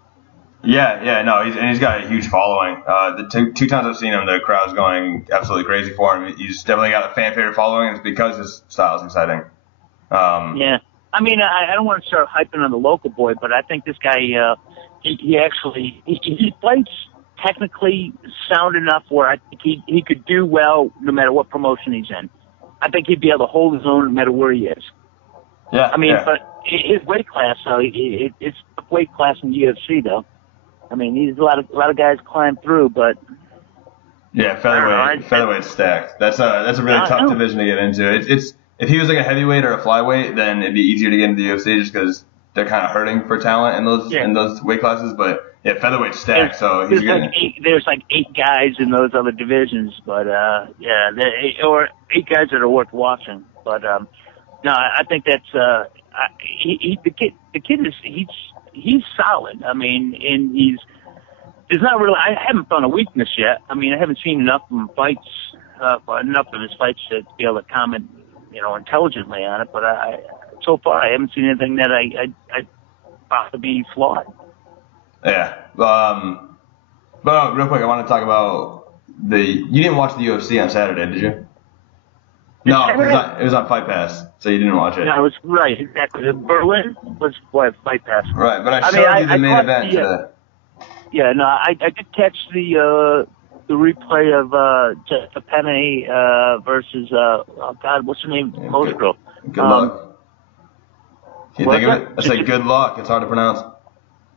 Yeah, no, he's got a huge following. The two times I've seen him, the crowd's going absolutely crazy for him. He's definitely got a fan favorite following, and it's because his style is exciting. Yeah. I mean, I don't want to start hyping on the local boy, but I think this guy, he actually fights technically sound enough where I think he could do well no matter what promotion he's in. I think he'd be able to hold his own no matter where he is. Yeah. I mean, but his weight class, though, it's a weight class in the UFC, though. I mean, he's a lot of guys climb through, but yeah, featherweight's stacked. That's a really tough division to get into. It's if he was like a heavyweight or a flyweight, then it'd be easier to get into the UFC just because they're kind of hurting for talent in those weight classes. But yeah, featherweight's stacked, so he's there's like 8 guys in those other divisions, but or 8 guys that are worth watching. But no, I think that's the kid is he's solid. I mean, and there's not really. I haven't found a weakness yet. I mean, I haven't seen enough of him fights, enough of his fights to be able to comment, intelligently on it. But so far, I haven't seen anything that I thought to be flawed. Yeah. But real quick, I want to talk about you didn't watch the UFC on Saturday, did you? No, it was on Fight Pass, so you didn't watch it. No, it was right, exactly. Berlin was Fight Pass. Right, but I showed you the main event today. Yeah, no, I did catch the replay of Jessica Penne versus what's her name? Polish girl. Good luck. Can you think of it? I said good luck. It's hard to pronounce.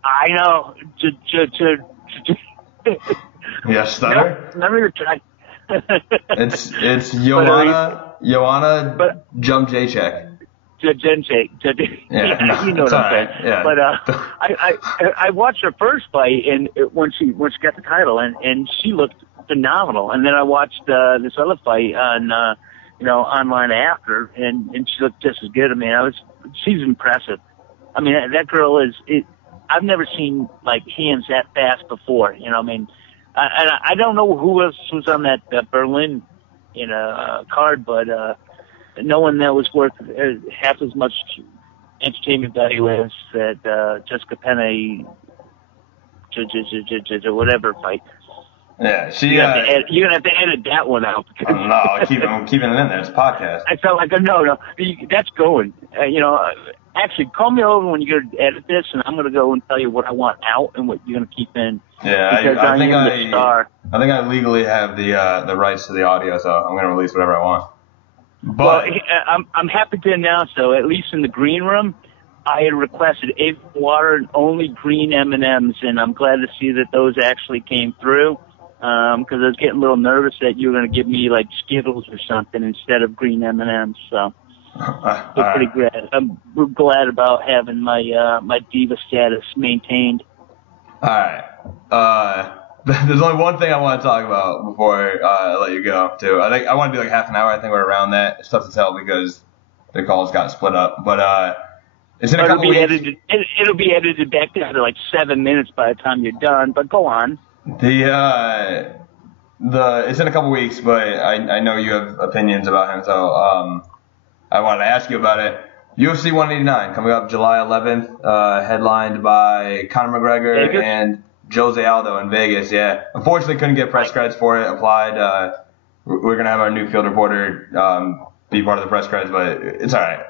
I know. Yeah, stutter? Nope, never even tried. It's Joanna Jumjacek. Yeah, you know what I'm saying. Yeah. But I watched her first fight, and when she got the title, and she looked phenomenal. And then I watched this other fight on online after, and she looked just as good. I mean, she's impressive. I mean, that girl is. I've never seen like hands that fast before. I mean. I don't know who else was on that Berlin, card, but no one that was worth half as much entertainment value as that Jessica Penne, or whatever fight. Yeah, you're gonna have to edit that one out. No, I'm keeping it in there. It's a podcast. I felt like no, that's going. Actually, call me over when you go to edit this, and I'm going to go and tell you what I want out and what you're going to keep in. Yeah, I think I legally have the rights to the audio, so I'm going to release whatever I want. But I'm happy to announce, though, at least in the green room, I had requested Ava water and only green M&Ms, and I'm glad to see that those actually came through. Because I was getting a little nervous that you were going to give me like Skittles or something instead of green M&Ms. So. We're pretty glad. We're glad about having my diva status maintained. All right. There's only one thing I want to talk about before I let you go, too. I think I want to do like half an hour. I think we're around that. It's tough to tell because the calls got split up. But it's in a couple weeks. It'll be edited back down to like 7 minutes by the time you're done. But go on. It's in a couple weeks, but I know you have opinions about him, so I wanted to ask you about it. UFC 189 coming up July 11th, headlined by Conor McGregor Vegas? and Jose Aldo in Vegas. Yeah, unfortunately couldn't get press credits for it applied. We're gonna have our new field reporter be part of the press credits, but it's all right.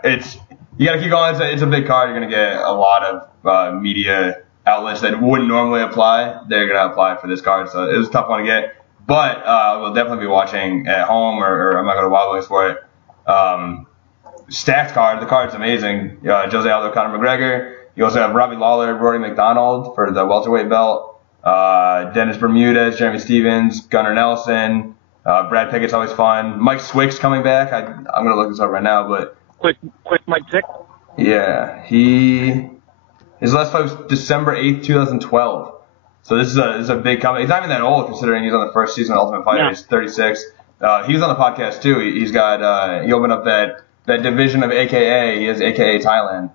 You gotta keep going. It's a big card. You're gonna get a lot of media outlets that wouldn't normally apply. They're gonna apply for this card, so it was a tough one to get. But we'll definitely be watching at home, or I'm not going to Wild Wings for it. Stacked card. The card's amazing. Jose Aldo, Conor McGregor. You also have Robbie Lawler, Rory McDonald for the welterweight belt. Dennis Bermudez, Jeremy Stevens, Gunnar Nelson. Brad Pickett's always fun. Mike Swick's coming back. I'm going to look this up right now, but quick Mike Tick. Yeah, His last fight was December 8th, 2012. So this is a big comeback. He's not even that old considering he's on the first season of Ultimate Fighter. No. He's 36. He was on the podcast too. He's got he opened up that division of AKA. He has AKA Thailand.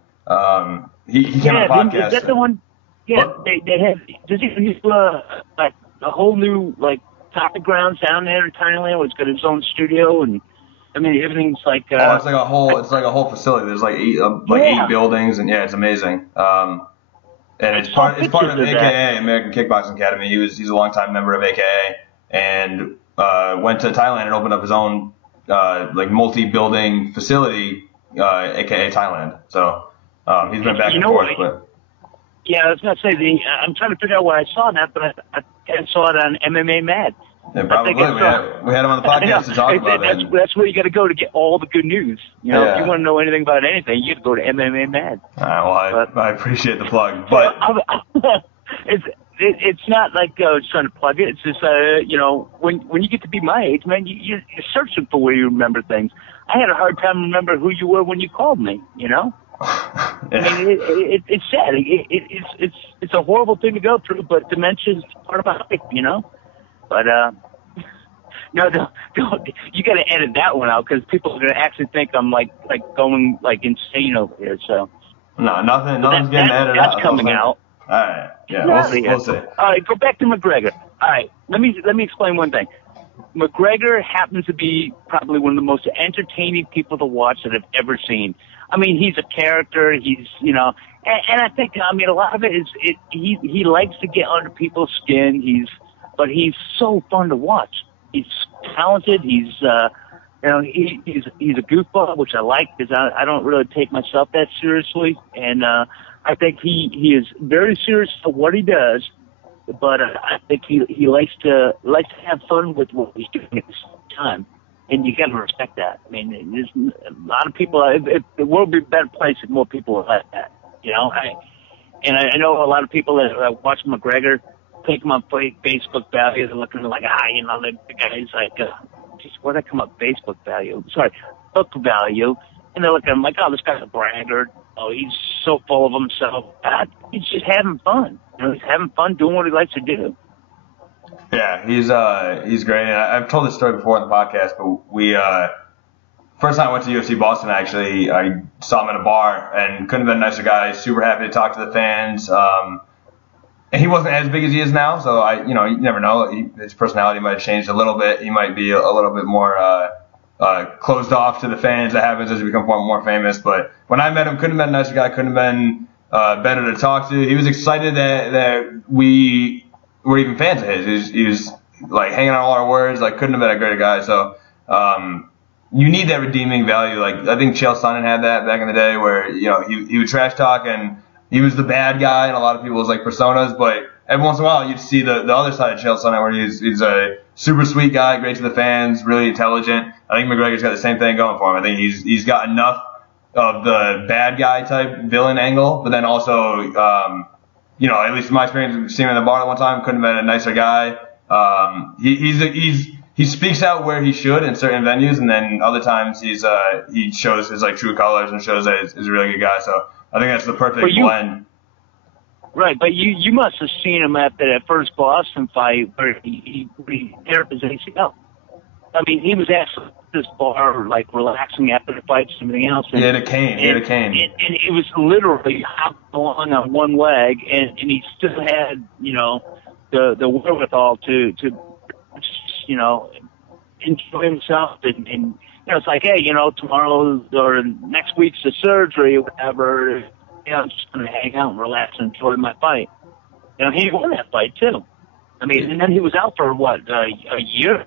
He came on the podcast. Is that the one? Yeah, they have. Does he like a whole new like topic grounds down there in Thailand? Where he's got his own studio and I mean everything's like. It's like a whole facility. There's like eight buildings and yeah, it's amazing. And it's part of AKA, American Kickboxing Academy. He's a longtime member of AKA and went to Thailand and opened up his own multi-building facility, AKA Thailand. So he's been back and forth. But yeah, I was gonna say I'm trying to figure out where I saw that, but I saw it on MMA Mad. Yeah, probably. We had him on the podcast to talk about it. That's where you got to go to get all the good news. You know, if you want to know anything about anything, you got to go to MMA Mad. I appreciate the plug, but it's not like I was trying to plug it. It's just when you get to be my age, man, you're searching for where you remember things. I had a hard time remembering who you were when you called me. You know. I mean, it's sad. It's a horrible thing to go through, but dementia is part of my life. You know. But no, don't, you got to edit that one out because people are gonna actually think I'm like going like insane over here. So no, nothing's getting edited out. That's coming out. All right, yeah, we'll see. All right, go back to McGregor. All right, let me explain one thing. McGregor happens to be probably one of the most entertaining people to watch that I've ever seen. I mean, he's a character. He's and I think a lot of it is he likes to get under people's skin. But he's so fun to watch. He's talented. He's he's a goofball, which I like because I don't really take myself that seriously. And I think he is very serious for what he does. But I think he likes to have fun with what he's doing at the same time. And you got to respect that. I mean, there's a lot of people. The world would be a better place if more people were like that. You know. I know a lot of people that watch McGregor. Take him up Facebook value. They're looking like, the guy's like, geez, where'd that come up? Facebook value. Sorry, book value. And they're looking like, oh, this guy's a braggart. Oh, he's so full of himself. He's just having fun. He's having fun doing what he likes to do. Yeah, he's great. And I've told this story before on the podcast, but we first time I went to UFC Boston, actually, I saw him in a bar and couldn't have been a nicer guy. Super happy to talk to the fans. And he wasn't as big as he is now, so you never know. His personality might have changed a little bit. He might be a little bit more closed off to the fans. That happens as he becomes more famous. But when I met him, couldn't have been a nicer guy. Couldn't have been better to talk to. He was excited that we were even fans of his. He was like hanging on all our words. Like couldn't have been a greater guy. So you need that redeeming value. Like I think Chael Sonnen had that back in the day, where he would trash talk and. He was the bad guy in a lot of people's personas, but every once in a while you'd see the other side of Chael Sonnen where he's a super sweet guy, great to the fans, really intelligent. I think McGregor's got the same thing going for him. I think he's got enough of the bad guy type villain angle, but then also, at least in my experience, seeing him in the bar at one time, couldn't have been a nicer guy. He speaks out where he should in certain venues, and then other times he shows his true colors and shows that he's a really good guy. So. I think that's the perfect blend. Right, but you must have seen him after that first Boston fight where he tear up his ACL. I mean, he was actually at this bar, relaxing after the fights and everything else. And, he had a cane. And it was literally hopping along on one leg, and he still had, the wherewithal to enjoy himself and it's like, hey, tomorrow or next week's the surgery or whatever. I'm just going to hang out and relax and enjoy my fight. He won that fight, too. I mean, and then he was out for, a year?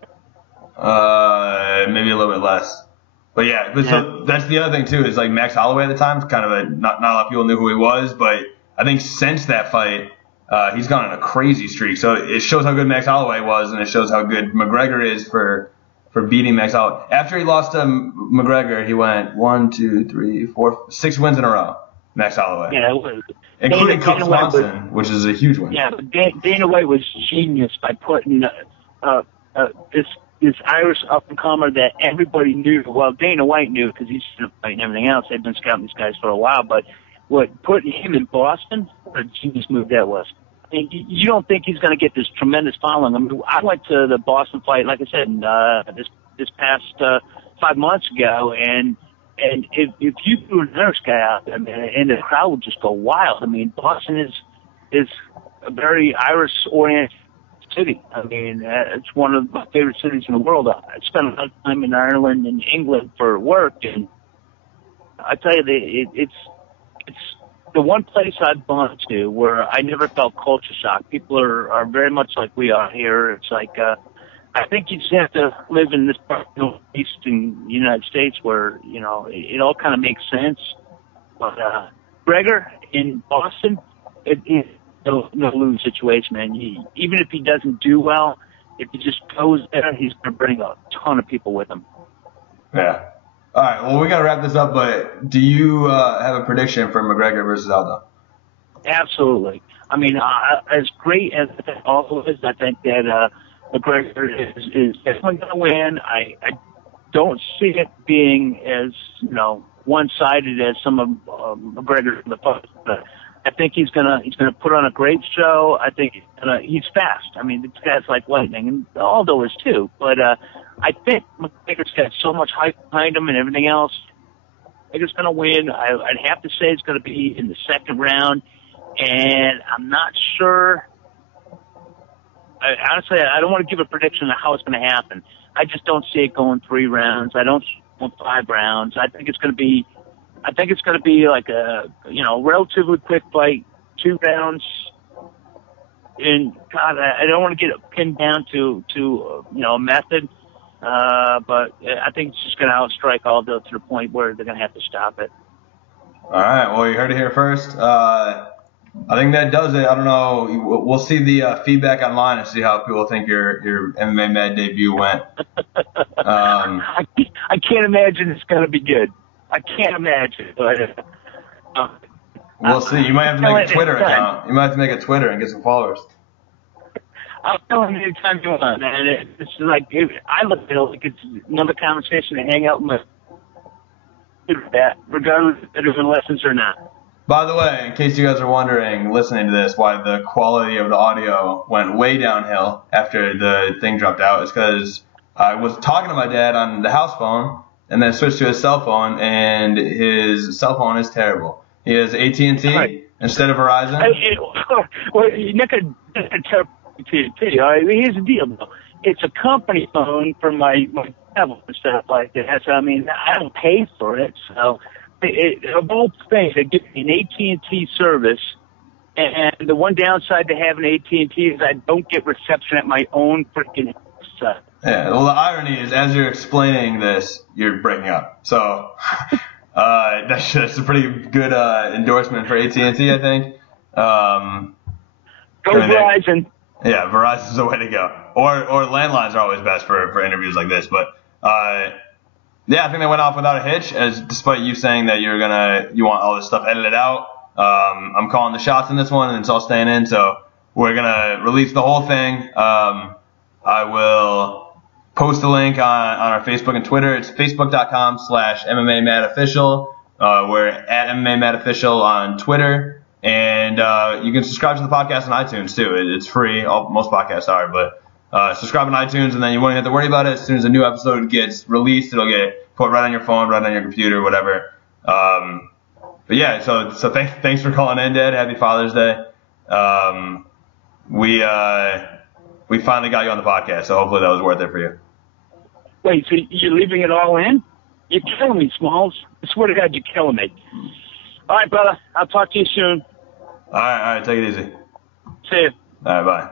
Maybe a little bit less. But, yeah. So that's the other thing, too, is, Max Holloway at the time, kind of not a lot of people knew who he was. But I think since that fight, he's gone on a crazy streak. So it shows how good Max Holloway was, and it shows how good McGregor is for beating Max Holloway. After he lost to McGregor, he went 1, 2, 3, 4, 6 wins in a row. Max Holloway. Yeah, it was. Including Cup Swanson, which is a huge win. Yeah, but Dana White was genius by putting this Irish up-and-comer that everybody knew. Well, Dana White knew because he's been fighting everything else. They've been scouting these guys for a while. But putting him in Boston, what a genius move that was. I mean, you don't think he's going to get this tremendous following. I mean, I went to the Boston fight, like I said, this past 5 months ago, and if you threw an Irish guy out there, man, and the crowd would just go wild. I mean, Boston is a very Irish-oriented city. I mean, it's one of my favorite cities in the world. I spent a lot of time in Ireland and England for work, and I tell you, it's the one place I've gone to where I never felt culture shock. People are very much like we are here. It's like, I think you just have to live in this part of the Northeastern United States where, you know, it all kind of makes sense. But Gregor in Boston, it's no lose situation, man. Even if he doesn't do well, if he just goes there, he's going to bring a ton of people with him. Yeah. All right, well, we got to wrap this up, but do you have a prediction for McGregor versus Aldo? Absolutely. I mean, as great as that also is, I think that McGregor is definitely going to win. I don't see it being as, you know, one-sided as some of McGregor in the past, but I think he's gonna put on a great show. I think he's fast. I mean, this guy's like lightning, and Aldo is too. But I think McGregor's got so much hype behind him and everything else. I think he's gonna win. I'd have to say it's gonna be in the second round, and I'm not sure. Honestly, I don't want to give a prediction of how it's going to happen. I just don't see it going 3 rounds. I don't see it going 5 rounds. I think it's going to be like a, you know, relatively quick fight, 2 rounds. And God, I don't want to get it pinned down to you know, a method, but I think it's just going to outstrike Aldo to the point where they're going to have to stop it. All right. Well, you heard it here first. I think that does it. I don't know. We'll see the feedback online and see how people think your MMA Mad debut went. I can't imagine it's going to be good. I can't imagine. But, we'll see. You might have to make a Twitter account. You might have to make a Twitter and get some followers. I'll tell him anytime you want, man. It's like, I look at it like it's another conversation to hang out with that, regardless if there's lessons or not. By the way, in case you guys are wondering, listening to this, why the quality of the audio went way downhill after the thing dropped out, is because I was talking to my dad on the house phone and then switched to his cell phone, and his cell phone is terrible. He has AT&T right. instead of Verizon. Well, you're not going to tell AT&T. All right? Here's the deal, though. It's a company phone for my travel and stuff like that. So, I mean, I don't pay for it, so... Of all things, they give me an AT&T service, and the one downside to having AT&T is I don't get reception at my own freaking house. Yeah, well, the irony is, as you're explaining this, you're breaking up. So that's a pretty good endorsement for AT&T, I think. Go Verizon. Yeah, Verizon's the way to go. Or landlines are always best for interviews like this, but yeah, I think they went off without a hitch, as despite you saying that you want all this stuff edited out. I'm calling the shots in this one, and it's all staying in, so we're going to release the whole thing. I will post a link on our Facebook and Twitter. It's facebook.com/MMA Mad Official. We're at MMA Mad Official on Twitter, and you can subscribe to the podcast on iTunes, too. It's free. Most podcasts are, but subscribe on iTunes, and then you won't have to worry about it. As soon as a new episode gets released, it'll get put right on your phone, right on your computer, whatever. But yeah, so thanks for calling in, Dad. Happy Father's Day. We finally got you on the podcast, so hopefully that was worth it for you. Wait, so you're leaving it all in? You're killing me, Smalls. I swear to God, you're killing me. All right, brother. I'll talk to you soon. All right. Take it easy. See you. All right, bye.